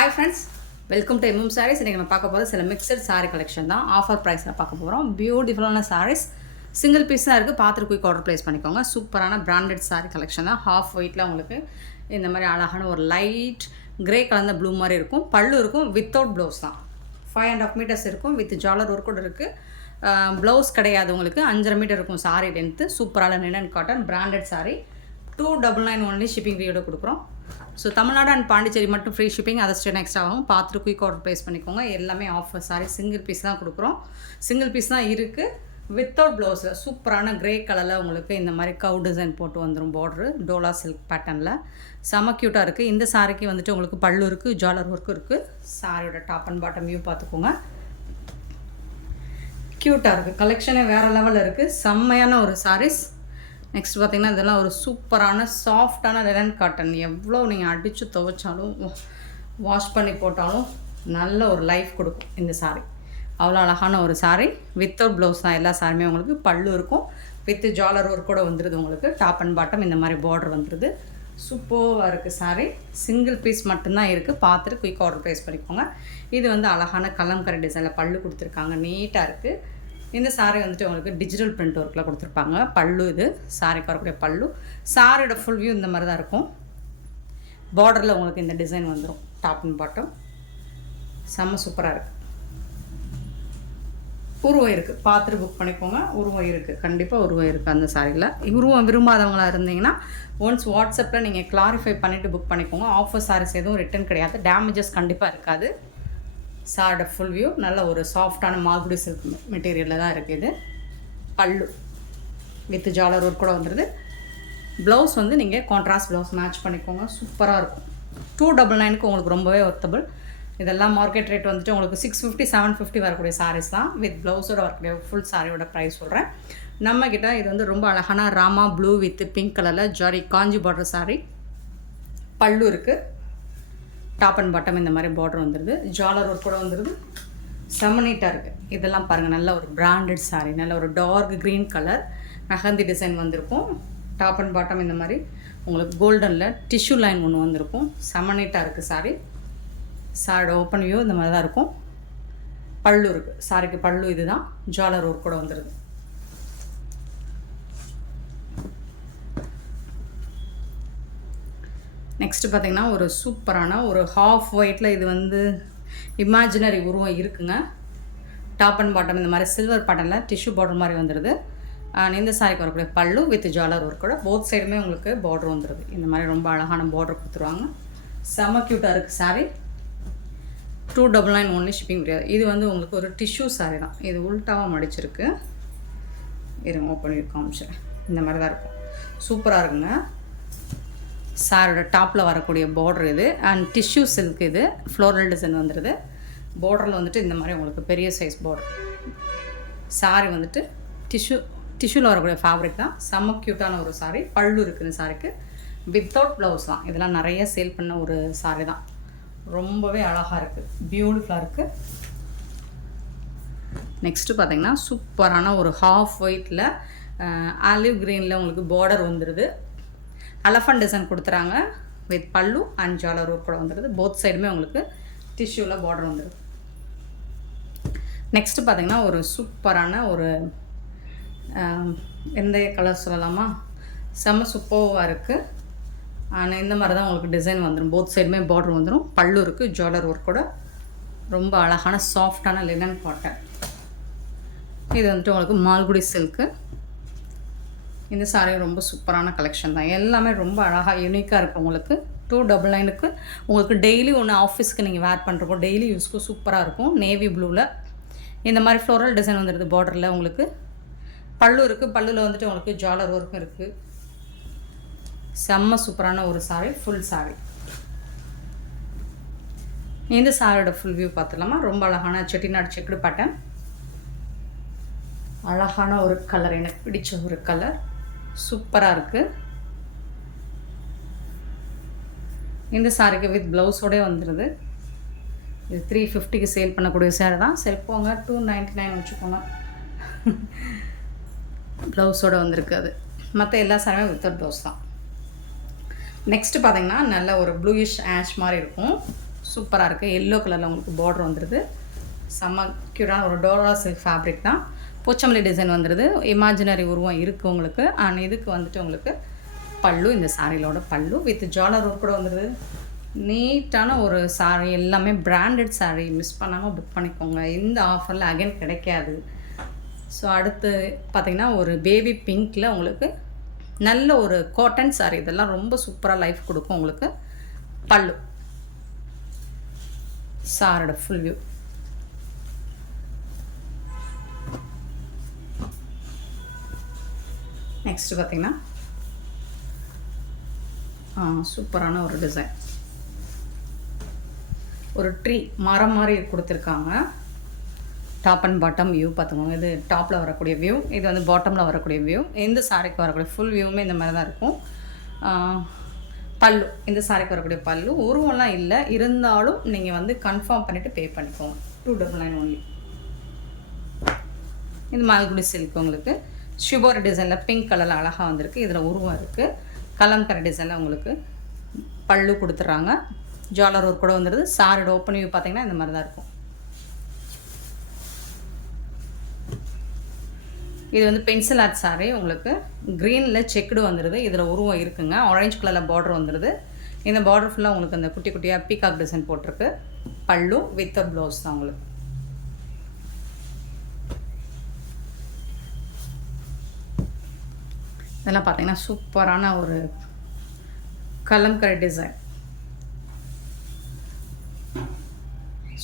Hi friends, welcome to MM Sarees. இன்றைக்கி நம்ம பார்க்க போகிறது சில மிக்சட் சாரீ கலெக்ஷன் தான். ஆஃபர் ப்ரைஸில் பார்க்க போகிறோம். பியூட்டிஃபுல்லான சாரீஸ், சிங்கிள் பீஸ் தான் இருக்குது. பார்த்துட்டு குயிக் ஆர்டர் ப்ளேஸ் பண்ணிக்கோங்க. சூப்பரான பிராண்டட் சாரீ கலெக்ஷன் தான். ஹாஃப் ஒயிட்டில் உங்களுக்கு இந்த மாதிரி அழகான ஒரு லைட் கிரே கலந்த ப்ளூ மாதிரி இருக்கும். பல்லு இருக்கும், வித்தவுட் ப்ளவுஸ் தான். 5.5 மீட்டர்ஸ் இருக்கும், வித் ஜாலர் ஒர்க் கூட இருக்குது. ப்ளவுஸ் கிடையாது உங்களுக்கு. 5.5 மீட்டர் இருக்கும் சாரீ லென்த்து. சூப்பரான linen cotton branded sari. 299 only shipping ஃப்ரீயோட கொடுக்குறோம். ஸோ தமிழ்நாடு அண்ட் பாண்டிச்சேரி மட்டும் ஃப்ரீ ஷிப்பிங், அதை ஸ்டே நெக்ஸ்ட் ஆகும். பார்த்துட்டு குயிக் ஆர்டர் ப்ளேஸ் பண்ணிக்கோங்க. எல்லாமே ஆஃபர் சாரி, சிங்கிள் பீஸ் தான் கொடுக்குறோம். சிங்கிள் பீஸ் தான் இருக்குது, வித்தவுட் ப்ளவுஸில். சூப்பரான கிரே கலரில் உங்களுக்கு இந்த மாதிரி கவு டிசைன் போட்டு வந்துடும். பார்ட்ரு டோலா சில்க் பேட்டர்னில் செம க்யூட்டாக இருக்குது. இந்த சாரிக்கு வந்துட்டு உங்களுக்கு பல்லு இருக்குது, ஜாலர் ஒர்க்கு இருக்குது. சாரியோட டாப் அண்ட் பாட்டம் வியூ பார்த்துக்கோங்க. க்யூட்டாக இருக்குது. கலெக்ஷனே வேறு லெவலில் இருக்குது. செம்மையான ஒரு சாரீஸ். நெக்ஸ்ட் பார்த்திங்கன்னா இதெல்லாம் ஒரு சூப்பரான சாஃப்டான லினன் காட்டன். எவ்வளோ நீங்கள் அடித்து துவைச்சாலும் வாஷ் பண்ணி போட்டாலும் நல்ல ஒரு லைஃப் கொடுக்கும் இந்த சாரீ. அவ்வளோ அழகான ஒரு சாரீ. வித்தவுட் ப்ளவுஸ் தான் எல்லா சாரியுமே. உங்களுக்கு பல்லு இருக்கும், வித் ஜாலர் ஒர்க் கூட வந்துடுது. உங்களுக்கு டாப் அண்ட் பாட்டம் இந்த மாதிரி பார்டர் வந்துடுது. சூப்பராக இருக்குது சாரீ. சிங்கிள் பீஸ் மட்டும்தான் இருக்குது. பார்த்துட்டு குயிக் ஆர்டர் ப்ளேஸ் பண்ணிக்கோங்க. இது வந்து அழகான கலம்கரை டிசைனில் பல்லு கொடுத்துருக்காங்க. நீட்டாக இருக்குது. இந்த சாரீ வந்துட்டு உங்களுக்கு டிஜிட்டல் பிரிண்ட் ஒர்க்கில் கொடுத்துருப்பாங்க. பல்லு இது சாரீக்கு வரக்கூடிய பல்லு. சாரியோட ஃபுல் வியூ இந்த மாதிரி தான் இருக்கும். பார்டரில் உங்களுக்கு இந்த டிசைன் வந்துடும். டாப் அண்ட் பாட்டம் செம்ம சூப்பராக இருக்குது. உருவம் இருக்குது, பார்த்துட்டு புக் பண்ணிக்கோங்க. உருவம் இருக்குது, கண்டிப்பாக உருவம் இருக்குது அந்த சாரியில். உருவம் விரும்பாதவங்களா இருந்தீங்கன்னா ஒன்ஸ் வாட்ஸ்அப்பில் நீங்கள் கிளாரிஃபை பண்ணிவிட்டு புக் பண்ணிக்கோங்க. ஆஃபர் சாரீஸ் எதுவும் ரிட்டன் கிடையாது, டேமேஜஸ் கண்டிப்பாக இருக்காது. சாரோட ஃபுல் வியூ நல்ல ஒரு சாஃப்டான மால்குடி சில்க் மெட்டீரியலில் தான் இருக்குது. இது பல்லு வித் ஜாலர் ஒர்க் கூட வந்துடுது. ப்ளவுஸ் வந்து நீங்கள் கான்ட்ராஸ்ட் ப்ளவுஸ் மேட்ச் பண்ணிக்கோங்க. சூப்பராக இருக்கும். 299க்கு உங்களுக்கு ரொம்பவே ஒர்த்தபிள். இதெல்லாம் மார்க்கெட் ரேட் வந்துட்டு உங்களுக்கு 650 750 வரக்கூடிய சாரீஸ் தான். வித் ப்ளவுஸோட வரக்கூடிய ஃபுல் சாரியோட ப்ரைஸ் சொல்கிறேன். நம்மக்கிட்ட இது வந்து ரொம்ப அழகான ராமா ப்ளூ வித் பிங்க் கலரில் ஜாரி காஞ்சி பார்டர் சாரீ. பல்லு இருக்குது, டாப் அண்ட் பாட்டம் இந்த மாதிரி பார்டர் வந்துடுது. ஜாலர் ஒர்க் கூட வந்துடுது. செம்ம நீட்டாக இருக்குது. இதெல்லாம் பாருங்கள், நல்ல ஒரு பிராண்டட் சாரீ. நல்ல ஒரு dark green colour mehndi design வந்திருக்கும். டாப் அண்ட் பாட்டம் இந்த மாதிரி உங்களுக்கு கோல்டனில் டிஷ்யூ லைன் ஒன்று வந்திருக்கும். செம்ம நீட்டாக இருக்குது சாரீ. சாரியோட ஓப்பன் வியூ இந்த மாதிரி தான் இருக்கும். பல்லு இருக்குது, சாரிக்கு பல்லு இது தான். ஜாலர் ஒர்க் கூட வந்துடுது. நெக்ஸ்ட்டு பார்த்திங்கன்னா ஒரு சூப்பரான ஒரு ஹாஃப் ஒயிட்டில் இது வந்து இமேஜினரி உருவம் இருக்குங்க. டாப் அண்ட் பாட்டம் இந்த மாதிரி சில்வர் பேட்டர்னில் டிஷ்யூ பார்டர் மாதிரி வந்துடுது. இந்த சாரிக்கு வரக்கூடிய பல்லு வித் ஜாலர் ஒர்க்கோட போத் சைடுமே உங்களுக்கு பார்டர் வந்துடுது. இந்த மாதிரி ரொம்ப அழகான பார்டர் கொடுத்துருவாங்க. செம க்யூட்டாக இருக்குது சாரீ. 299 ஒன்லி ஷிப்பிங் முடியாது. இது வந்து உங்களுக்கு ஒரு டிஷ்யூ சாரீ தான். இது உல்ட்டாவாக மடிச்சிருக்கு. இருங்க ஓப்பன் பண்ணி காமிச்சேன். இந்த மாதிரி தான் இருக்கும். சூப்பராக இருக்குங்க. சாரோட டாப்பில் வரக்கூடிய பார்டர் இது. அண்ட் டிஷ்யூ சில்க் இது. ஃப்ளோரல் டிசைன் வந்துடுது. பார்டரில் வந்துட்டு இந்த மாதிரி உங்களுக்கு பெரிய சைஸ் பார்டர். சாரீ வந்துட்டு டிஷ்யூவில் வரக்கூடிய ஃபேப்ரிக் தான். செம்ம க்யூட்டான ஒரு சாரீ. பல்லு இருக்குது இந்த சாரிக்கு. வித்தவுட் ப்ளவுஸ் தான். இதெல்லாம் நிறைய சேல் பண்ண ஒரு சாரீ தான். ரொம்பவே அழகாக இருக்குது, பியூட்டிஃபுல்லாக இருக்குது. நெக்ஸ்ட்டு பார்த்திங்கன்னா சூப்பரான ஒரு ஹாஃப் ஒயிட்டில் ஆலிவ் க்ரீனில் உங்களுக்கு பார்டர் வந்துடுது. எலஃபண்ட் டிசைன் கொடுத்துறாங்க வித் பல்லு அண்ட் ஜாலர் ஒர்க் கூட வந்துடுது. போத் சைடுமே உங்களுக்கு டிஷ்யூவில் பார்டர் வந்துடுது. நெக்ஸ்ட்டு பார்த்திங்கன்னா ஒரு சூப்பரான ஒரு எந்த கலர் சொல்லலாமா, செம்ம சூப்பராக இருக்குது. ஆனால் இந்த மாதிரி தான் உங்களுக்கு டிசைன் வந்துடும். போத் சைடுமே பார்டர் வந்துடும். பல்லு இருக்குது, ஜாலர் ஒர்க் கூட. ரொம்ப அழகான சாஃப்டான லினன் காட்டன். இது வந்துட்டு உங்களுக்கு மால்குடி சில்க்கு. இந்த சாரீ ரொம்ப சூப்பரான கலெக்ஷன் தான். எல்லாமே ரொம்ப அழகாக யூனிக்காக இருக்குது. உங்களுக்கு 299க்கு உங்களுக்கு டெய்லி ஒன்று ஆஃபீஸ்க்கு நீங்கள் வேர் பண்ணுறப்போ டெய்லி யூஸ்க்கு சூப்பராக இருக்கும். நேவி ப்ளூவில் இந்த மாதிரி ஃப்ளோரல் டிசைன் வந்துடுது. பார்டரில் உங்களுக்கு பல்லு இருக்குது. பல்லுவில் வந்துட்டு உங்களுக்கு ஜாலர் ஒர்க்கும் இருக்குது. செம்ம சூப்பரான ஒரு சாரீ, ஃபுல் சாரீ. இந்த சாரியோட ஃபுல் வியூ பார்த்துலாமா. ரொம்ப அழகான செட்டிநாடு செக்குடு பேட்டர்ன். அழகான ஒரு கலர், எனக்கு பிடிச்ச ஒரு கலர். சூப்பராக இருக்குது. இந்த சாரிக்கு வித் ப்ளவுஸோடே வந்துடுது. இது 350க்கு சேல் பண்ணக்கூடிய சாரி தான். செல் போங்க 299 வச்சுக்கோங்க. ப்ளவுஸோடு வந்திருக்கு அது. மற்ற எல்லா சாரியுமே வித்தவுட் ப்ளவுஸ் தான். நெக்ஸ்ட்டு பார்த்திங்கன்னா நல்ல ஒரு ப்ளூயிஷ் ஆஷ் மாதிரி இருக்கும். சூப்பராக இருக்குது. எல்லோ கலரில் உங்களுக்கு பார்டர் வந்துடுது. செம்ம க்யூட்டான ஒரு டோரா சில்க் ஃபேப்ரிக் தான். பூச்சமல்லி டிசைன் வந்துடுது. இமேஜினரி உருவம் இருக்குது உங்களுக்கு. அண்ட் இதுக்கு வந்துட்டு உங்களுக்கு பல்லு, இந்த சாரியோட பல்லு வித் ஜாலர் ஒர்க் கூட வந்துடுது. நீட்டான ஒரு சாரீ, எல்லாமே பிராண்டட் சாரீ. மிஸ் பண்ணாமல் புக் பண்ணிக்கோங்க. இந்த ஆஃபரில் அகைன் கிடைக்காது. ஸோ அடுத்து பார்த்திங்கன்னா ஒரு பேபி பிங்க்கில் உங்களுக்கு நல்ல ஒரு காட்டன் சாரீ. இதெல்லாம் ரொம்ப சூப்பராக லைஃப் கொடுக்கும் உங்களுக்கு. பல்லு, சாரோட ஃபுல் வியூ. நெக்ஸ்ட்டு பார்த்திங்கன்னா சூப்பரான ஒரு டிசைன். ஒரு ட்ரீ மரம் மாதிரி கொடுத்துருக்காங்க. டாப் அண்ட் பாட்டம் வியூ பார்த்துக்கோங்க. இது டாப்பில் வரக்கூடிய வியூ, இது வந்து பாட்டமில் வரக்கூடிய வியூ. இந்த சாரிக்கு வரக்கூடிய ஃபுல் வியூவுமே இந்த மாதிரி தான் இருக்கும். பல்லு, இந்த சாரிக்கு வரக்கூடிய பல்லு உருவம்லாம் இல்லை, இருந்தாலும் நீங்கள் வந்து கன்ஃபார்ம் பண்ணிவிட்டு பே பண்ணிக்கோங்க. 299 ஒன்லி. இது மால்குடி சில்க் உங்களுக்கு ஷிபோர் டிசைனில் பிங்க் கலரில் அழகாக வந்திருக்கு. இதில் உருவம் இருக்குது. கலம்கரை டிசைனில் உங்களுக்கு பல்லு கொடுத்துட்றாங்க. ஜாலர் ஒர்க் கூட வந்துடுது. சாரோட ஓப்பன் வியூ பார்த்தீங்கன்னா இந்த மாதிரி தான் இருக்கும். இது வந்து பென்சில் ஆர்ட் சாரீ உங்களுக்கு. க்ரீனில் செக்குடு வந்துடுது. இதில் உருவம் இருக்குங்க. ஆரஞ்சு கலரில் பார்டர் வந்துடுது. இந்த பார்டர் ஃபுல்லாக உங்களுக்கு அந்த குட்டி குட்டியாக பீகாக் டிசைன் போட்டிருக்கு. பல்லு வித் ப்ளவுஸ் தான் உங்களுக்கு. இதெல்லாம் பார்த்தீங்கன்னா சூப்பரான ஒரு கலம்கரை டிசைன்.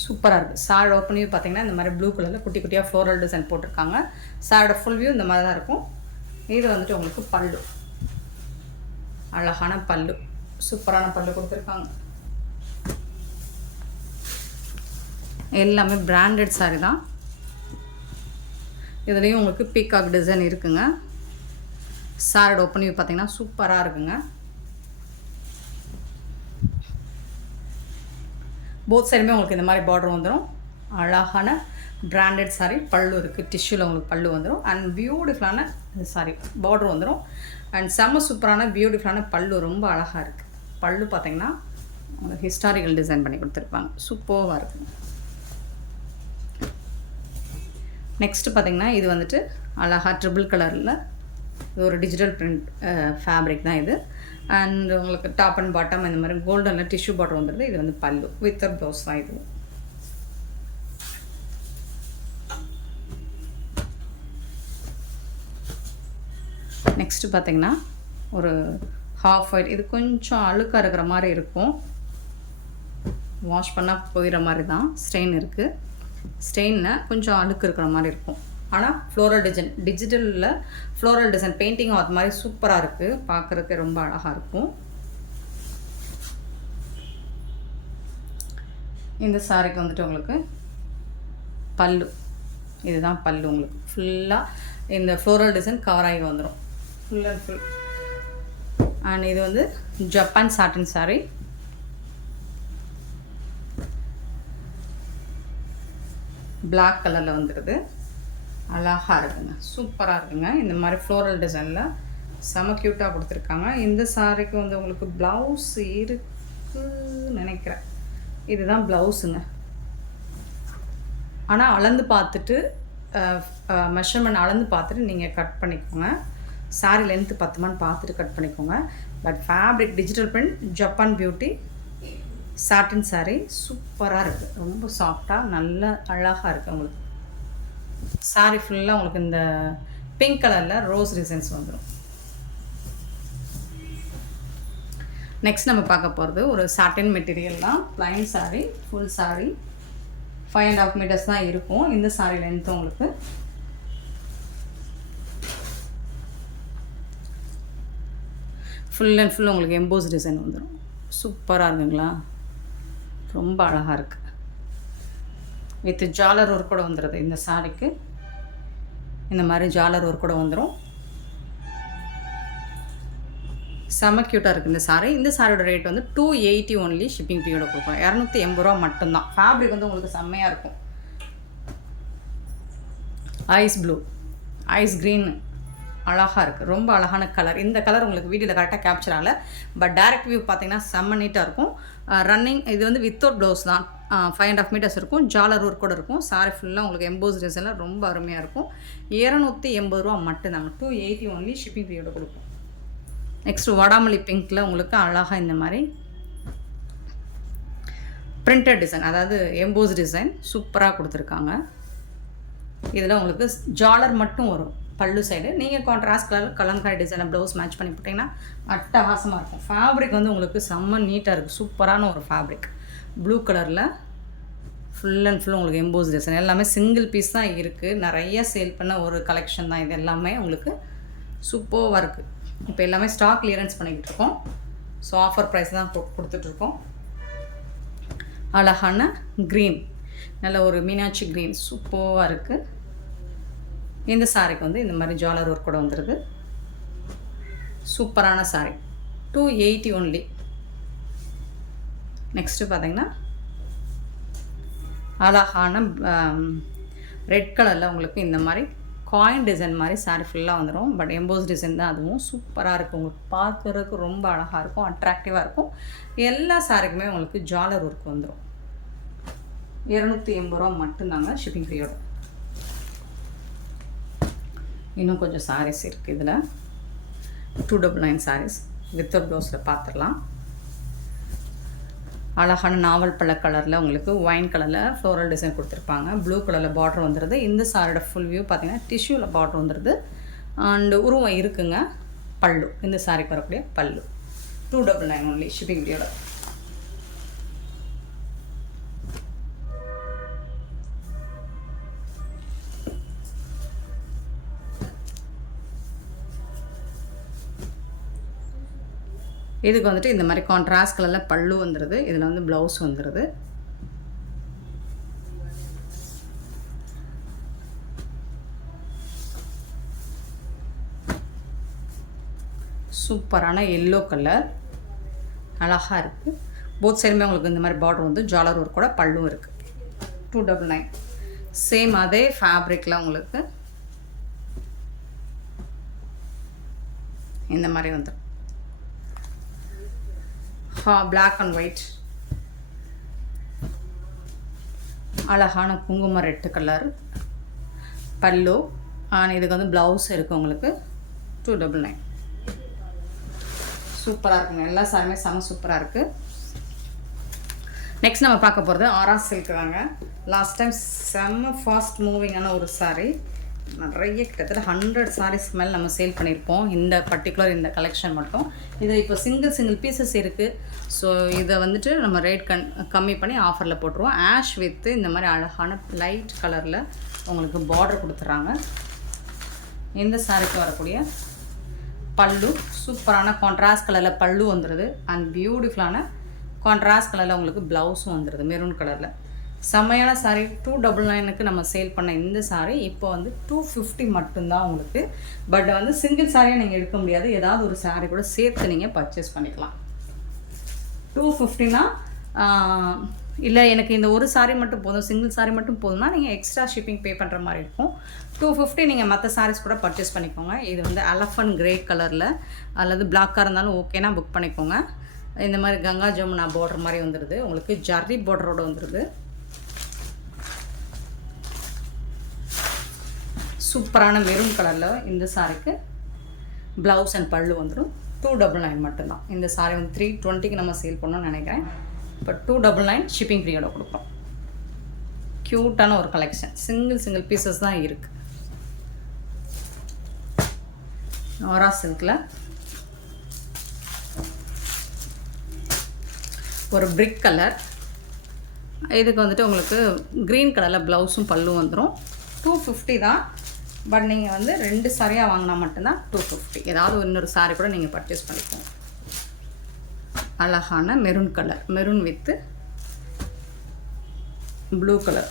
சூப்பராக இருக்குது. சாரோட ஓப்பன் வியூ பார்த்தீங்கன்னா இந்த மாதிரி ப்ளூ கலரில் குட்டி குட்டியாக ஃப்ளோரல் டிசைன் போட்டிருக்காங்க. சாரோட ஃபுல் வியூ இந்த மாதிரி தான் இருக்கும். இது வந்துட்டு உங்களுக்கு பல்லு, அழகான பல்லு, சூப்பரான பல்லு கொடுத்துருக்காங்க. எல்லாமே பிராண்டட் சாரி தான். இதுலேயும் உங்களுக்கு பீகாக் டிசைன் இருக்குங்க. சாரோட ஓப்பன் வியூ பார்த்தீங்கன்னா சூப்பராக இருக்குங்க. போத் சைடுமே உங்களுக்கு இந்த மாதிரி பார்டர் வந்துடும். அழகான பிராண்டட் சாரீ. பல்லு இருக்குது. டிஷ்யூவில் உங்களுக்கு பல்லு வந்துடும். அண்ட் பியூட்டிஃபுல்லான சாரி பார்டர் வந்துடும். அண்ட் செம்ம சூப்பரான பியூட்டிஃபுல்லான பல்லு. ரொம்ப அழகாக இருக்குது. பல்லு பார்த்திங்கன்னா உங்களுக்கு ஹிஸ்டாரிக்கல் டிசைன் பண்ணி கொடுத்துருப்பாங்க. சூப்பராக இருக்குது. நெக்ஸ்ட்டு பார்த்திங்கன்னா இது வந்துட்டு அழகாக ட்ரிபிள் கலரில் இது ஒரு டிஜிட்டல் பிரிண்ட் ஃபேப்ரிக் தான் இது. அண்ட் உங்களுக்கு டாப் அண்ட் பாட்டம் இந்த மாதிரி கோல்டனில் டிஷ்யூ பார்டர் வந்துடுது. இது வந்து பல்லு வித் ப்ளவுஸ் தான் இது. நெக்ஸ்ட்டு பார்த்திங்கன்னா ஒரு ஹாஃப் ஒயிட். இது கொஞ்சம் அழுக்காக இருக்கிற மாதிரி இருக்கும். வாஷ் பண்ணால் போயிடுற மாதிரி தான். ஸ்டெயின் இருக்குது. ஸ்டெயினில் கொஞ்சம் அழுக்கு இருக்கிற மாதிரி இருக்கும். ஆனால் ஃப்ளோரல் டிசைன், டிஜிட்டலில் ஃப்ளோரல் டிசைன் பெயிண்டிங்கும் அது மாதிரி சூப்பராக இருக்குது. பார்க்குறதுக்கு ரொம்ப அழகாக இருக்கும். இந்த சாரிக்கு வந்துட்டு உங்களுக்கு பல்லு, இதுதான் பல்லு உங்களுக்கு. ஃபுல்லாக இந்த ஃப்ளோரல் டிசைன் கவர் ஆகி வந்துடும் ஃபுல் அண்ட் ஃபுல். அண்ட் இது வந்து ஜப்பான் சாட்டின் சாரி. பிளாக் கலரில் வந்துடுது. அழகாக இருக்குங்க. சூப்பராக இருக்குங்க. இந்த மாதிரி ஃப்ளோரல் டிசைனில் செம க்யூட்டாக கொடுத்துருக்காங்க. இந்த சாரிக்கு வந்து உங்களுக்கு ப்ளவுஸ் இருக்குன்னு நினைக்கிறேன். இதுதான் ப்ளவுஸுங்க. ஆனால் அளந்து பார்த்துட்டு மெஷர்மெண்ட் அளந்து பார்த்துட்டு நீங்கள் கட் பண்ணிக்கோங்க. சாரி லென்த்து பத்துமான்னு பார்த்துட்டு கட் பண்ணிக்கோங்க. But fabric digital print Japan beauty satin sorry சூப்பராக இருக்குது. ரொம்ப சாஃப்டாக நல்ல அழகாக இருக்குது உங்களுக்கு. சாரி ஃபுல்லாக உங்களுக்கு இந்த பிங்க் கலரில் ரோஸ் டிசைன்ஸ் வந்துடும். நெக்ஸ்ட் நம்ம பார்க்க போகிறது ஒரு சாட்டின் மெட்டீரியல் தான். Plain saree, full saree 5.5 metres தான் இருக்கும். இந்த சாரி லென்த்து உங்களுக்கு ஃபுல் அண்ட் ஃபுல் உங்களுக்கு எம்போஸ் டிசைன் வந்துடும். சூப்பராக இருக்குங்களா? ரொம்ப அழகாக இருக்குது. வித் ஜாலர் ஒர்க் கூட வந்துடுது. இந்த சாரிக்கு இந்த மாதிரி ஜாலர் ஒர்க் கூட வந்துடும். செம க்யூட்டாக இருக்குது இந்த சாரி. இந்த சாரியோட ரேட் வந்து 280 ஒன்லி. ஷிப்பிங் ஃபீயோட கொடுக்குறோம். 280 ரூபா மட்டும்தான். ஃபேப்ரிக் வந்து உங்களுக்கு செம்மையாக இருக்கும். ஐஸ் ப்ளூ, ஐஸ் க்ரீன் அழகாக இருக்குது. ரொம்ப அழகான கலர். இந்த கலர் உங்களுக்கு வீடியோவில் கரெக்டாக கேப்சர் ஆகலை. பட் டேரக்ட் வியூ பார்த்தீங்கன்னா செம்ம நீட்டாக இருக்கும். ரன்னிங் இது வந்து வித்தவுட் ப்ளவுஸ் தான். 5.5 மீட்டர்ஸ் இருக்கும். ஜாலர் ஒர்க் கூட இருக்கும். சாரி ஃபுல்லாக உங்களுக்கு எம்போஸ் டிசைனில் ரொம்ப அருமையாக இருக்கும். 280 ரூபா மட்டும்தாங்க. 280 ஒன்லி ஷிப்பிங் ஃப்ரீயோட கொடுக்கும். நெக்ஸ்ட்டு வடாமல்லி பிங்க்கில் உங்களுக்கு அழகாக இந்த மாதிரி பிரிண்டட் டிசைன், அதாவது எம்போஸ் டிசைன் சூப்பராக கொடுத்துருக்காங்க. இதில் உங்களுக்கு ஜாலர் மட்டும் வரும் பல்லு சைடு. நீங்கள் கான்ட்ராஸ்ட் கலம்காரி டிசைனை ப்ளவுஸ் மேட்ச் பண்ணி போட்டிங்கன்னா அட்டகாசமாக இருக்கும். ஃபேப்ரிக் வந்து உங்களுக்கு செம்ம நீட்டாக இருக்குது. சூப்பரான ஒரு ஃபேப்ரிக். ப்ளூ கலரில் ஃபுல் அண்ட் ஃபுல் உங்களுக்கு எம்போஸ் டிசைன். எல்லாமே சிங்கிள் பீஸ் தான் இருக்குது. நிறைய சேல் பண்ண ஒரு கலெக்ஷன் தான் இது. எல்லாமே உங்களுக்கு சூப்பராக இருக்குது. இப்போ எல்லாமே ஸ்டாக் கிளியரன்ஸ் பண்ணிக்கிட்டு இருக்கோம். ஸோ ஆஃபர் ப்ரைஸ் தான் கொடுத்துட்ருக்கோம். அழகான க்ரீன், நல்ல ஒரு மீனாட்சி க்ரீன் சூப்பராக இருக்குது. இந்த சாரிக்கு வந்து இந்த மாதிரி ஜாலர் ஒர்க் கூட வந்துடுது. சூப்பரான சாரி. 280 ஒன்லி. நெக்ஸ்ட்டு பார்த்தீங்கன்னா அழகான ரெட் கலரில் உங்களுக்கு இந்த மாதிரி காயின் டிசைன் மாதிரி சாரி ஃபுல்லாக வந்துடும். பட் எம்போஸ் டிசைன் தான், அதுவும் சூப்பராக இருக்கும். உங்களுக்கு பார்க்குறதுக்கு ரொம்ப அழகாக இருக்கும், அட்ராக்டிவாக இருக்கும். எல்லா சாரிக்குமே உங்களுக்கு ஜாலர் ஒர்க் வந்துடும். 280 ரூபா மட்டும்தாங்க ஷிப்பிங் ஃப்ரீயோட. இன்னும் கொஞ்சம் சாரீஸ் இருக்குது இதில். 299 சாரீஸ் வித்தவுட் ப்ளவுஸில் பார்த்துடலாம். அழகான நாவல் பழ கலரில் உங்களுக்கு ஒயின் கலரில் ஃப்ளோரல் டிசைன் கொடுத்துருப்பாங்க. ப்ளூ கலரில் பார்டர் வந்துடுது. இந்த சாரியோட ஃபுல் வியூ பார்த்தீங்கன்னா டிஷ்யூவில் பார்டர் வந்துடுது. அண்டு உருவம் இருக்குங்க. பல்லு, இந்த சாரிக்கு வரக்கூடிய பல்லு. 299 ஒன்லி ஷிப்பிங் ஃப்ரீயோட. இதுக்கு வந்துட்டு இந்த மாதிரி கான்ட்ராஸ்ட் கலரில் பல்லு வந்துடுது. இதில் வந்து ப்ளவுஸ் வந்துடுது. சூப்பரான எல்லோ கலர் அழகாக இருக்குது. போத் சைடுமே உங்களுக்கு இந்த மாதிரி பார்டர் வந்து ஜாலர் ஒர்க் கூட பல்லும் இருக்குது. 299. சேம் அதே ஃபேப்ரிக்கில் உங்களுக்கு இந்த மாதிரி வந்துடும். பிளாக் அண்ட் ஒயிட் அழகான குங்கும ரெட்டு கலர் பல்லு. இதுக்கு வந்து ப்ளவுஸ் இருக்குது உங்களுக்கு. 299. சூப்பராக இருக்குங்க. எல்லா சாரியுமே செம சூப்பராக இருக்குது. நெக்ஸ்ட் நம்ம பார்க்க போகிறது ஆரா சில்க் தாங்க. லாஸ்ட் டைம் செம்ம ஃபாஸ்ட் மூவிங்கான ஒரு சாரீ. நிறைய கிட்டத்தட்ட 100 சாரீஸ்க்கு மேலே நம்ம சேல் பண்ணியிருப்போம் இந்த பர்டிகுலர் இந்த கலெக்ஷன் மட்டும். இது இப்போ சிங்கிள் பீசஸ் இருக்குது. ஸோ இதை வந்துட்டு நம்ம ரேட் கம்மி பண்ணி ஆஃபரில் போட்டுருவோம். ஆஷ் வித்து இந்த மாதிரி அழகான லைட் கலரில் உங்களுக்கு பார்டர் கொடுத்துட்றாங்க. இந்த சாரிக்கு வரக்கூடிய பல்லு சூப்பரான கான்ட்ராஸ்ட் கலரில் பல்லு வந்துடுது. அண்ட் பியூட்டிஃபுல்லான கான்ட்ராஸ்ட் கலரில் உங்களுக்கு ப்ளவுஸும் வந்துடுது மெரூன் கலரில். செம்மையான சாரீ. 299க்கு நம்ம சேல் பண்ண இந்த சாரீ இப்போ வந்து 250 மட்டும்தான் உங்களுக்கு. பட் வந்து சிங்கிள் சாரியாக நீங்கள் எடுக்க முடியாது. ஏதாவது ஒரு சாரீ கூட சேர்த்து நீங்கள் பர்ச்சேஸ் பண்ணிக்கலாம். 250னா இல்லை எனக்கு இந்த ஒரு சாரீ மட்டும் போதும், சிங்கிள் சாரீ மட்டும் போதும்னா நீங்கள் எக்ஸ்ட்ரா ஷிப்பிங் பே பண்ணுற மாதிரி இருக்கும். 250 நீங்கள் மற்ற சாரீஸ் கூட பர்ச்சேஸ் பண்ணிக்கோங்க. இது வந்து எலஃபண்ட் கிரே கலரில் அல்லது பிளாக்காக இருந்தாலும் ஓகேனா புக் பண்ணிக்கோங்க. இந்த மாதிரி கங்கா ஜமுனா பார்டர் மாதிரி வந்துடுது. உங்களுக்கு ஜர்ரி பார்டரோடு வந்துடுது. சூப்பரான மெரூன் கலரில் இந்த சாரிக்கு ப்ளவுஸ் அண்ட் பல்லு வந்துடும். 299 மட்டும்தான். இந்த சாரி வந்து 320க்கு நம்ம சேல் பண்ணோம்னு நினைக்கிறேன். இப்போ 299 ஷிப்பிங் ஃப்ரீயோட கொடுக்குறோம். க்யூட்டான ஒரு கலெக்ஷன். சிங்கிள் பீசஸ் தான் இருக்குது. ஆரா சில்கில் ஒரு பிரிக் கலர். இதுக்கு வந்துட்டு உங்களுக்கு க்ரீன் கலரில் ப்ளவுஸும் பல்லும் வந்துடும். 250 தான். பட் நீங்கள் வந்து 2 சாரியாக வாங்கினா மட்டும்தான் 250. ஏதாவது இன்னொரு சாரி கூட நீங்கள் பர்ச்சேஸ் பண்ணிக்கோங்க. அழகான maroon colour, maroon with blue colour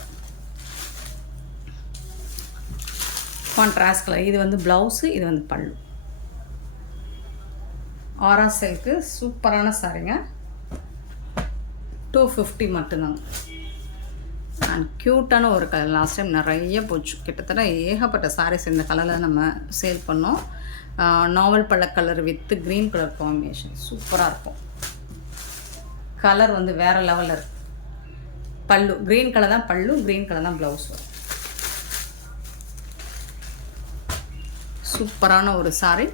contrast colour. இது வந்து ப்ளவுஸு, இது வந்து பல்லு. ஆரா சில்க்கு சூப்பரான சாரிங்க. 250 மட்டும்தாங்க. அண்ட் க்யூட்டான ஒரு கலர். லாஸ்ட் டைம் நிறைய போச்சு. கிட்டத்தட்ட ஏகப்பட்ட சாரீஸ் இந்த கலரில் நம்ம சேல் பண்ணோம். நாவல் பழ colour with green colour combination சூப்பராக இருக்கும். கலர் வந்து வேறு லெவலில் இருக்குது. பல்லு க்ரீன் கலர் தான் பல்லு, க்ரீன் கலர் தான் ப்ளவுஸ் வரும். சூப்பரான ஒரு சாரி,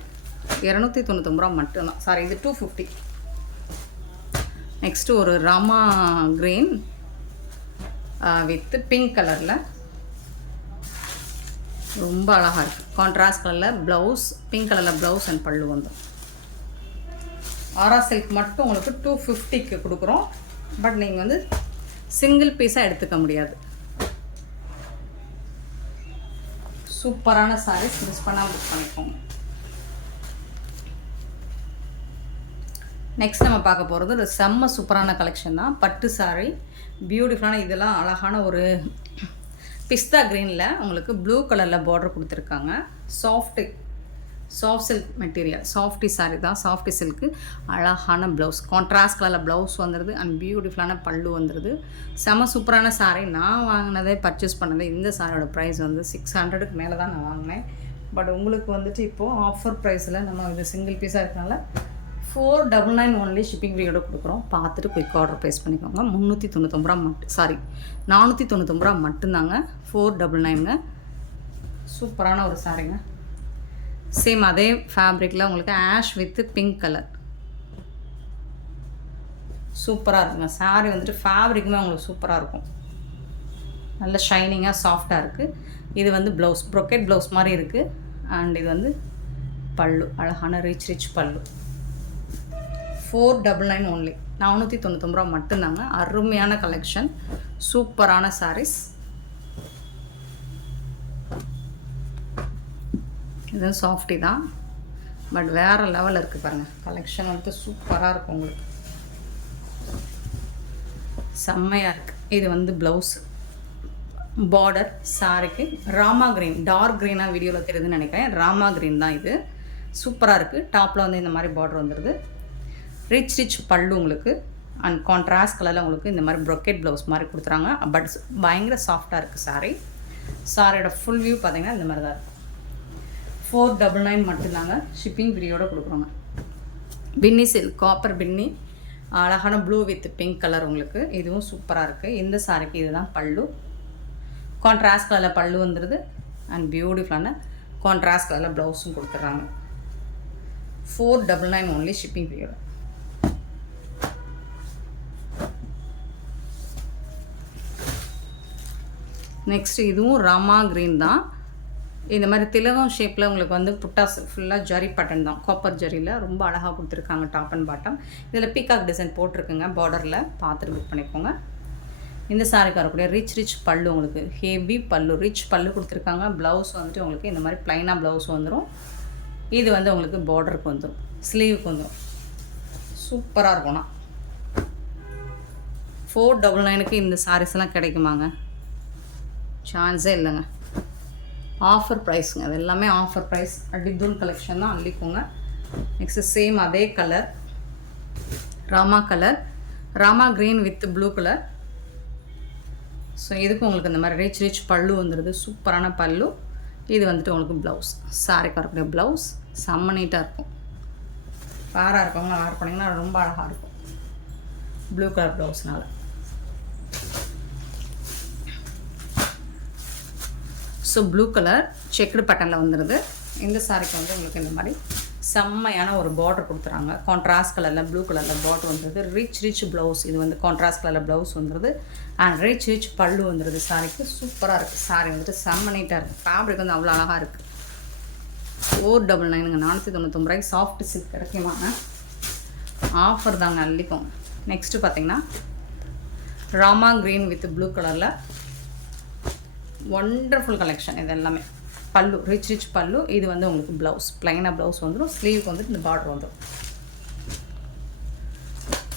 299 ரூபா மட்டும்தான். சாரி இது 250. நெக்ஸ்ட்டு ஒரு ராமா க்ரீன் வித் பிங்க் கலரில் ரொம்ப அழகாக இருக்குது. கான்ட்ராஸ்ட் கலரில் ப்ளவுஸ், பிங்க் கலரில் ப்ளவுஸ் அண்ட் பல்லு வந்துடும். ஆரா சில்க் மட்டும் உங்களுக்கு 250க்கு கொடுக்குறோம். பட் நீங்கள் வந்து சிங்கிள் பீஸாக எடுத்துக்க முடியாது. சூப்பரான சாரீஸ், மிஸ் பண்ணாமல் புக் பண்ணிக்கோங்க. நெக்ஸ்ட் நம்ம பார்க்க போகிறது ஒரு செம்ம சூப்பரான கலெக்ஷன் தான். பட்டு சாரி, பியூட்டிஃபுல்லான, இதெல்லாம் அழகான ஒரு பிஸ்தா க்ரீனில் உங்களுக்கு ப்ளூ கலரில் பார்டர் கொடுத்துருக்காங்க. Soft silk material, softy sorry தான், சாஃப்டி சில்க்கு. அழகான ப்ளவுஸ், கான்ட்ராஸ்ட் கலரில் ப்ளவுஸ் வந்துடுது அண்ட் பியூட்டிஃபுல்லான பல்லு வந்துடுது. செம சூப்பரான சாரீ. நான் வாங்கினதே, பர்ச்சேஸ் பண்ணதே, இந்த சாரியோட ப்ரைஸ் வந்து 600க்கு மேலே தான் நான் வாங்கினேன். பட் உங்களுக்கு வந்துட்டு இப்போது ஆஃபர் ப்ரைஸில் நம்ம இது சிங்கிள் பீஸாக இருக்கனால 499 ஒன்லி ஷிப்பிங் ஃப்ரீயோட கொடுக்குறோம். பார்த்துட்டு குயிக் ஆர்டர் ப்ளேஸ் பண்ணிக்கோங்க. 399 ரூபா மட்டும், சாரி 499 ரூபா மட்டும்தாங்க. 499ங்க. சூப்பரான ஒரு சாரிங்க. சேம் அதே ஃபேப்ரிக்கில் உங்களுக்கு ஆஷ் வித் பிங்க் கலர் சூப்பராக இருக்குங்க. சாரி வந்துட்டு ஃபேப்ரிக்குமே உங்களுக்கு சூப்பராக இருக்கும். நல்ல ஷைனிங்காக சாஃப்டாக இருக்குது. இது வந்து ப்ளவுஸ், ப்ரொக்கெட் ப்ளவுஸ் மாதிரி இருக்குது. அண்ட் இது வந்து பல்லு, அழகான ரிச் பல்லு. 499 ஒன்லி, 499 ரூபா மட்டும்தாங்க. அருமையான கலெக்ஷன், சூப்பரான சாரீஸ். இதுவும் சாஃப்டி தான், பட் வேறு லெவலில் இருக்குது பாருங்கள். கலெக்ஷன் வந்துட்டு சூப்பராக இருக்கும் உங்களுக்கு, செம்மையாக இருக்குது. இது வந்து ப்ளவுஸ், பார்டர் சாரிக்கு ராமா க்ரீன், டார்க் க்ரீனாக வீடியோவில் தெரியுதுன்னு நினைக்கிறேன். ராமா க்ரீன் தான் இது. சூப்பராக இருக்குது. டாப்பில் வந்து இந்த மாதிரி பார்டர் வந்துடுது. ரிச் பல்லு உங்களுக்கு அண்ட் கான்ட்ராஸ்ட் கலரில் உங்களுக்கு இந்த மாதிரி ப்ரொக்கெட் ப்ளவுஸ் மாதிரி கொடுத்துறாங்க. பட் பயங்கர சாஃப்டாக இருக்குது சாரீ. சாரியோட ஃபுல் வியூ பார்த்தீங்கன்னா இந்த மாதிரி தான் இருக்கும். 499 மட்டும்தாங்க, ஷிப்பிங் ஃப்ரீயோடு கொடுக்குறோங்க. பின்னி சில்க், காப்பர் பின்னி, அழகான ப்ளூ வித் பிங்க் கலர் உங்களுக்கு. இதுவும் சூப்பராக இருக்குது. இந்த சாரிக்கு இதுதான் பல்லு, கான்ட்ராஸ்ட் கலரில் பல்லு வந்துடுது அண்ட் பியூட்டிஃபுல்லான கான்ட்ராஸ்ட் கலரில் ப்ளவுஸும் கொடுத்துட்றாங்க. 499 ஒன்லி ஷிப்பிங் ஃப்ரீயோட. நெக்ஸ்ட்டு இதுவும் ராமா க்ரீன் தான். இந்த மாதிரி திலகம் ஷேப்பில் உங்களுக்கு வந்து புட்டாஸ் ஃபுல்லாக ஜரி பட்டன் தான், காப்பர் ஜரியில் ரொம்ப அழகாக கொடுத்துருக்காங்க. டாப் அண்ட் பாட்டம் இதில் பீகாக் டிசைன் போட்டிருக்குங்க பார்டரில். பார்த்துட்டு புக் பண்ணிக்கோங்க. இந்த சாரிக்கு வரக்கூடிய ரிச் பல்லு உங்களுக்கு, ஹெவி பல்லு, ரிச் பல்லு கொடுத்துருக்காங்க. ப்ளவுஸ் வந்துட்டு உங்களுக்கு இந்த மாதிரி ப்ளைனாக ப்ளவுஸ் வந்துடும். இது வந்து உங்களுக்கு பார்டருக்கு வந்துடும், ஸ்லீவுக்கு வந்துடும். சூப்பராக இருக்கும்ண்ணா. 499க்கு இந்த சாரீஸ்லாம் கிடைக்குமாங்க? சான்ஸே இல்லைங்க. ஆஃபர் ப்ரைஸுங்க, அது எல்லாமே ஆஃபர் ப்ரைஸ். அடித்தூள் கலெக்ஷன் தான், அள்ளிக்கோங்க. நெக்ஸ்ட்டு சேம் அதே colour, Rama colour, Rama green with blue colour. So இதுக்கு உங்களுக்கு இந்த மாதிரி ரிச் பல்லு வந்துடுது. சூப்பரான பல்லு. இது வந்துட்டு உங்களுக்கு ப்ளவுஸ், சாரிக்கு வரக்கூடிய ப்ளவுஸ் செம்ம நீட்டாக இருக்கும். வேறாக இருக்கவங்க வேர் பண்ணிங்கன்னா ரொம்ப அழகாக இருக்கும் ப்ளூ கலர் ப்ளவுஸ்னால். ஸோ ப்ளூ கலர் செக்குடு பட்டனில் வந்துடுது. இந்த சாரிக்கு வந்து உங்களுக்கு இந்த மாதிரி செம்மையான ஒரு பார்டர் கொடுத்துறாங்க. கான்ட்ராஸ்ட் கலரில் ப்ளூ கலரில் பார்டர் வந்துடுது. ரிச் ப்ளவுஸ், இது வந்து கான்ட்ராஸ்ட் கலரில் ப்ளவுஸ் வந்துடுது அண்ட் ரிச் பல்லு வந்துடுது. சாரிக்கு சூப்பராக இருக்குது. சாரி வந்துட்டு செம்ம நீட்டாக இருக்குது. ஃபேப்ரிக் வந்து அவ்வளோ அழகாக இருக்குது. 499ங்க, 499 ரூபாய்க்கு சாஃப்ட் சில்க் கிடைக்குமாங்க. ஆஃபர் தாங்க, அள்ளிக்கோங்க. நெக்ஸ்ட்டு பார்த்தீங்கன்னா ராமா க்ரீன் வித் ப்ளூ கலரில் ஒண்டர்ஃபுல் கலெக்ஷன். இது எல்லாமே பல்லு, ரிச் பல்லு. இது வந்து உங்களுக்கு ப்ளவுஸ், ப்ளைனாக ப்ளவுஸ் வந்துடும். ஸ்லீவுக்கு வந்துட்டு இந்த பார்டர் வந்துடும்.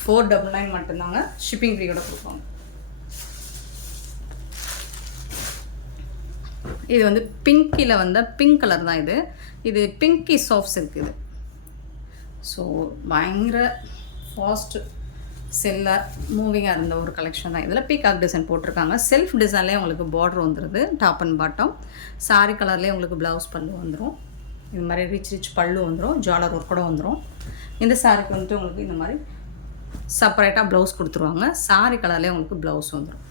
499 மட்டும்தாங்க, ஷிப்பிங் ஃப்ரீயோட கொடுப்பாங்க. இது வந்து பிங்கில் வந்த பிங்க் கலர் தான். இது பிங்கி சாஃப்ட் சில்க். இது ஸோ பயங்கர ஃபாஸ்ட் செல்லாக மூவிங்காக இருந்த ஒரு கலெக்ஷன் தான். இதில் பீகாக் டிசைன் போட்டிருக்காங்க. செல்ஃப் டிசைன்லேயே உங்களுக்கு பார்டர் வந்துடுது. டாப் அண்ட் பாட்டம் சாரி கலர்லேயே உங்களுக்கு ப்ளவுஸ் பல்லு வந்துடும். இது மாதிரி ரிச் பல்லு வந்துடும். ஜாலர் ஒர்க் கூட வந்துடும். இந்த சாரிக்கு வந்துட்டு உங்களுக்கு இந்த மாதிரி செப்பரேட்டாக ப்ளவுஸ் கொடுத்துருவாங்க. சாரி கலர்லேயே உங்களுக்கு ப்ளவுஸ் வந்துடும்.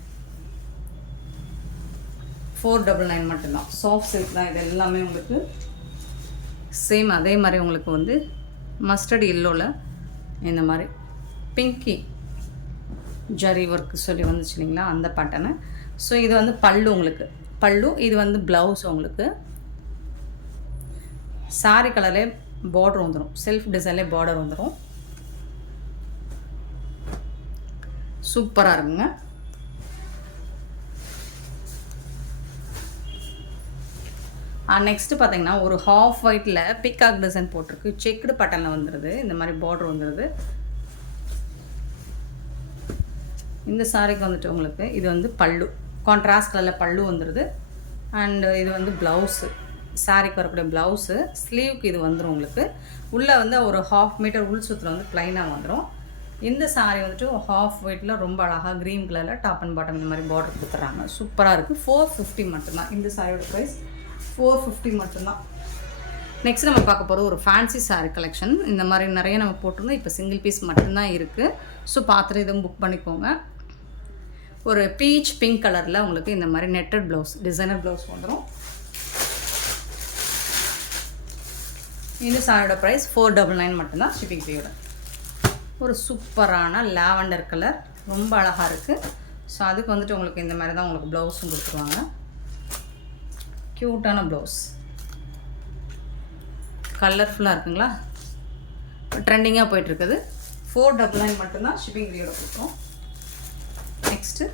499 மட்டும்தான். சாஃப்ட் சில்க் தான் இது எல்லாமே உங்களுக்கு. சேம் அதே மாதிரி உங்களுக்கு வந்து மஸ்டர்ட் எல்லோவில் இந்த மாதிரி பிங்கி ஜரி ஒர்க்கு சொல்லி வந்துச்சு இல்லைங்களா, அந்த பேட்டர்னு. ஸோ இது வந்து பல்லு உங்களுக்கு, பல்லு. இது வந்து ப்ளவுஸ் உங்களுக்கு. சாரி கலர்லேயே பார்டர் வந்துடும், செல்ஃப் டிசைன்லேயே பார்டர் வந்துடும். சூப்பராக இருக்குங்க. நெக்ஸ்ட்டு பார்த்தீங்கன்னா ஒரு ஹாஃப் ஒயிட்டில் பிகாக் டிசைன் போட்டிருக்கு, செக்குடு பேட்டர்னில் வந்துடுது. இந்த மாதிரி பார்டர் வந்துடுது. இந்த சாரிக்கு வந்துட்டு உங்களுக்கு இது வந்து பல்லு, கான்ட்ராஸ்ட் கலரில் பல்லு வந்துடுது. அண்டு இது வந்து ப்ளவுஸு, சாரிக்கு வரக்கூடிய ப்ளவுஸு. ஸ்லீவுக்கு இது வந்துடும் உங்களுக்கு. உள்ளே வந்து ஒரு 1/2 மீட்டர் உள் சுற்றுல வந்து ப்ளைனாக வந்துடும். இந்த சாரீ வந்துட்டு ஹாஃப் ஒயிட்டில் ரொம்ப அழகாக க்ரீன் கலரில் டாப் அண்ட் பாட்டம் இந்த மாதிரி பார்டர் கொடுத்துட்றாங்க. சூப்பராக இருக்குது. 450 மட்டும்தான் இந்த சாரியோட ப்ரைஸ். 450 மட்டும்தான். நெக்ஸ்ட் நம்ம பார்க்க போகிறது ஒரு ஃபேன்சி சாரீ கலெக்ஷன். இந்த மாதிரி நிறைய நம்ம போட்டிருந்தோம், இப்போ சிங்கிள் பீஸ் மட்டும்தான் இருக்குது. ஸோ பார்த்துட்டு இதுவும் புக் பண்ணிக்கோங்க. ஒரு பீச் பிங்க் கலரில் உங்களுக்கு இந்த மாதிரி நெட்டட் ப்ளவுஸ், டிசைனர் ப்ளவுஸ் வந்துடும். இந்த சாரியோட ப்ரைஸ் 499 மட்டும்தான் ஷிப்பிங் ஃபீயோட. ஒரு சூப்பரான லாவெண்டர் கலர், ரொம்ப அழகாக இருக்குது. ஸோ அதுக்கு வந்துட்டு உங்களுக்கு இந்த மாதிரி தான் உங்களுக்கு ப்ளவுஸும் கொடுத்துருவாங்க. க்யூட்டான ப்ளவுஸ், கலர்ஃபுல்லாக இருக்குங்களா, ட்ரெண்டிங்காக போயிட்டுருக்குது. 499 மட்டும்தான் ஷிப்பிங் ஃப்ரீயோட கொடுக்குறோம். நெக்ஸ்ட்டு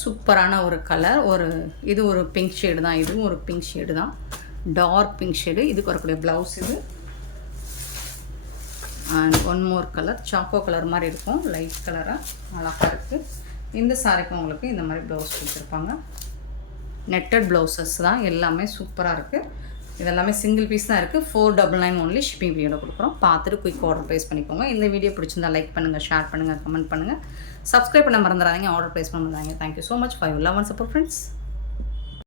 சூப்பரான ஒரு கலர், இது ஒரு பிங்க் ஷேடு தான். இதுவும் ஒரு பிங்க் ஷேடு தான், டார்க் பிங்க் ஷேடு. இதுக்கு வரக்கூடிய ப்ளவுஸ் இது. And one more colour, choco colour மாதிரி இருக்கும், லைட் கலராக அழகாக இருக்குது. இந்த சாரிக்கும் உங்களுக்கு இந்த மாதிரி ப்ளவுஸ் கொடுத்துருப்பாங்க. நெட்டட் ப்ளவுசஸ் தான் எல்லாமே, சூப்பராக இருக்குது. இதெல்லாமே சிங்கிள் பீஸ் தான் இருக்குது. 499 ஒன்லி ஷிப்பிங் ஃப்ரீயோட கொடுக்குறோம். பார்த்துட்டு குயிக் ஆர்டர் ப்ளேஸ் பண்ணிக்கோங்க. இந்த வீடியோ பிடிச்சிருந்தா லைக் பண்ணுங்கள், ஷேர் பண்ணுங்கள், கமெண்ட் பண்ணுங்கள், சப்ஸ்கிரைப் பண்ண மறந்துடாதீங்க, ஆர்டர் ப்ளேஸ் பண்ண மறந்துடாதீங்க. Thank you so much for your love and support friends.